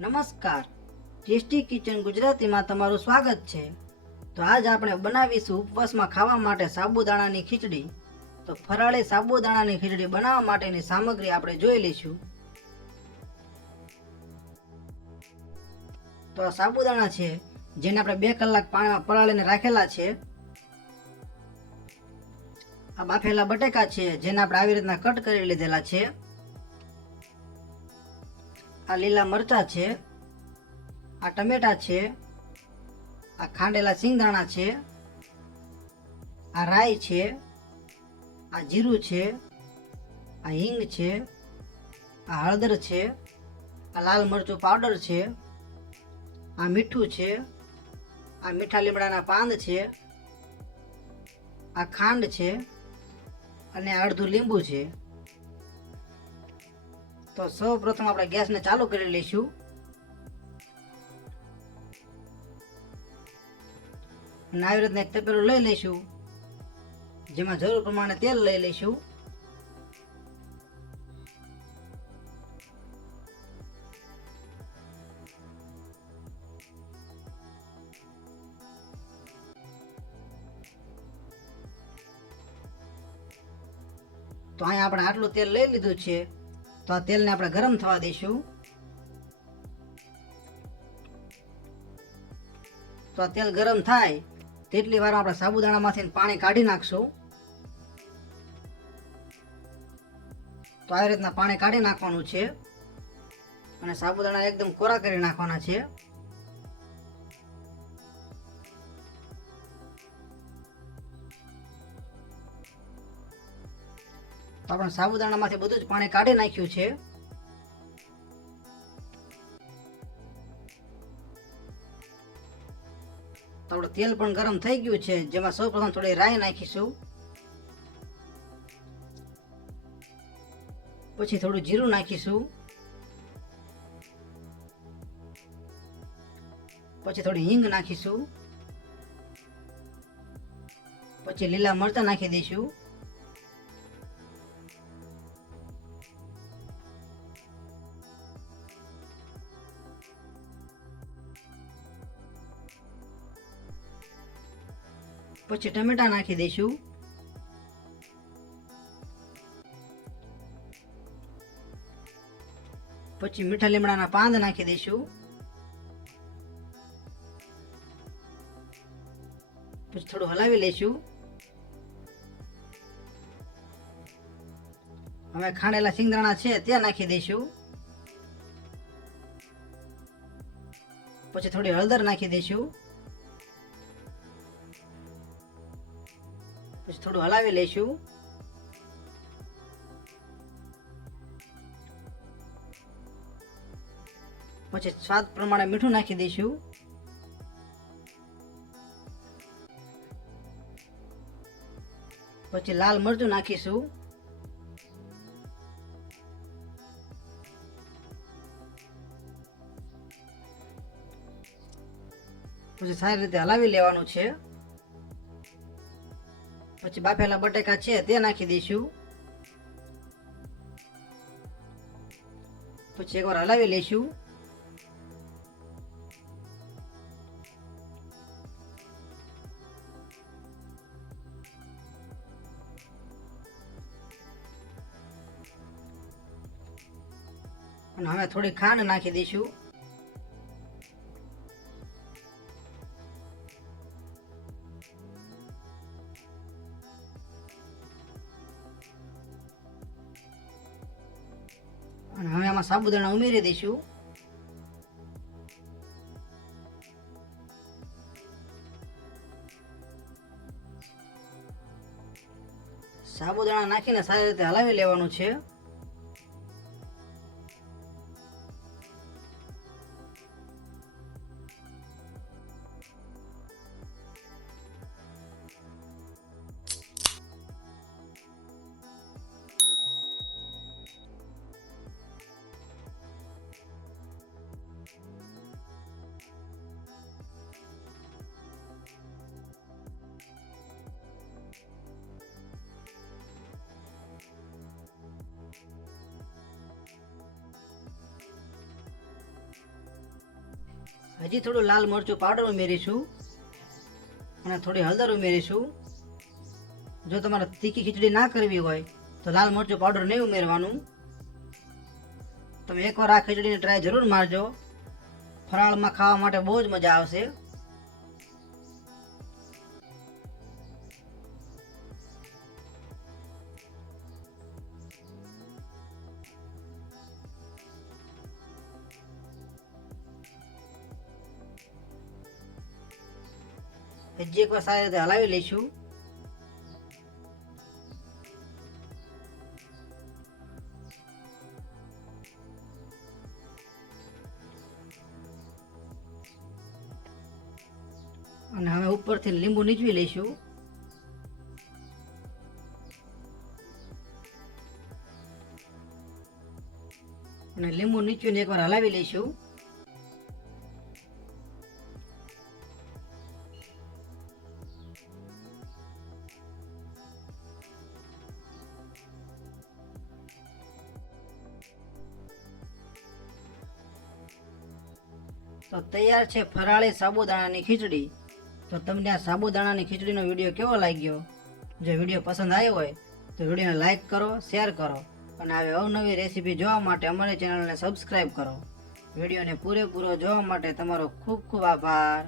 નમસ્કાર. Tasty kitchen ગુજરાતીમાં તમારું સ્વાગત છે. તો આજ આપણે બનાવીશું ઉપવાસમાં ખાવા માટે સાબુદાણાની ખીચડી. તો ફરાળે સાબુદાણાની ખીચડી બનાવવા માટેની સામગ્રી આપણે જોઈ લઈશું. તો આ સાબુદાણા છે, જેને આપણે બે કલાક પાણીમાં પલાળીને રાખેલા છે. આ બાફેલા બટેકા છે, જેને આપણે આવી રીતના કટ કરી લીધેલા છે. આ લીલા મરચા છે આ ટમેટા છે આ ખાંડેલા સિંગદાણા છે આ રાઈ છે આ જીરું છે આ હિંગ છે આ હળદર છે આ લાલ મરચું પાવડર છે આ મીઠું છે આ મીઠા લીમડાના પાંદ છે આ ખાંડ છે અને અડધું લીંબુ છે તો સૌ પ્રથમ આપણે ગેસને ચાલુ કરી લઈશું. અને એક તપેલું લઈ લઈશું. જેમાં જરૂર પ્રમાણે તેલ લઈ લઈશું. તો અહીંયા આપણે આટલું તેલ લઈ લીધું છે. તો આ તેલને આપણે ગરમ થવા દઈશું. તો આ તેલ ગરમ થાય તેટલી વાર આપણે સાબુદાણામાંથી પાણી કાઢી નાખશું. તો આવી રીતના પાણી કાઢી નાખવાનું છે. અને સાબુદાણા એકદમ કોરા કરી નાખવાના છે. આપણે સાબુદાણામાંથી બધું જ પાણી કાઢી નાખ્યું છે. તો તેલ પણ ગરમ થઈ ગયું છે, જેમાં સૌ પ્રથમ થોડી રાઈ નાખીશું. પછી થોડું જીરું નાખીશું. પછી થોડી હિંગ નાખીશું. પછી લીલા મરચાં નાખી દઈશું. પછી ટમેટા નાખી દઈશું. પછી મીઠા લીમડાના પાંદ નાખી દઈશું. પછી થોડું હલાવી લઈશું. હવે ખાંડેલા સિંગદાણા છે ત્યાં નાખી દઈશું. પછી થોડી હળદર નાખી દઈશું. પછી થોડું હલાવી લઈશું. પછી સ્વાદ પ્રમાણે મીઠું નાખી દઈશું. પછી લાલ મરચું નાખીશું. પછી સારી રીતે હલાવી લેવાનું છે. પછી બાફેલા બટેકા છે તે નાખી દઈશું. પછી એકવાર હલાવી લઈશું. અને હવે થોડી ખાંડ નાખી દઈશું. આમાં સાબુદાણા ઉમેરી દઈશું. સાબુદાણા નાખીને સારી રીતે હલાવી લેવાનું છે. હજી થોડું લાલ મરચું પાવડર ઉમેરીશું અને થોડી હળદર ઉમેરીશું. જો તમારે તીખી ખીચડી ના કરવી હોય તો લાલ મરચું પાવડર નહીં ઉમેરવાનું. તમે એકવાર આ ખીચડીની ટ્રાય જરૂર મારજો. ફરાળમાં ખાવા માટે બહુ જ મજા આવશે. હજી એકવાર સારી રીતે હલાવી લઈશું. અને હવે ઉપરથી લીંબુ નીચવી લઈશું. અને લીંબુ નીચવીને એકવાર હલાવી લઈશું. તો તૈયાર છે ફરાળી સાબુદાણાની ખીચડી. તો તમને આ સાબુદાણાની ખીચડીનો વીડિયો કેવો લાગ્યો? જો વીડિયો પસંદ આવ્યો હોય, તો વિડીયોને લાઇક કરો, શેર કરો અને આવી અવનવી રેસીપી જોવા માટે અમારી ચેનલને સબસ્ક્રાઈબ કરો. વિડીયોને પૂરેપૂરો જોવા માટે તમારો ખૂબ ખૂબ આભાર.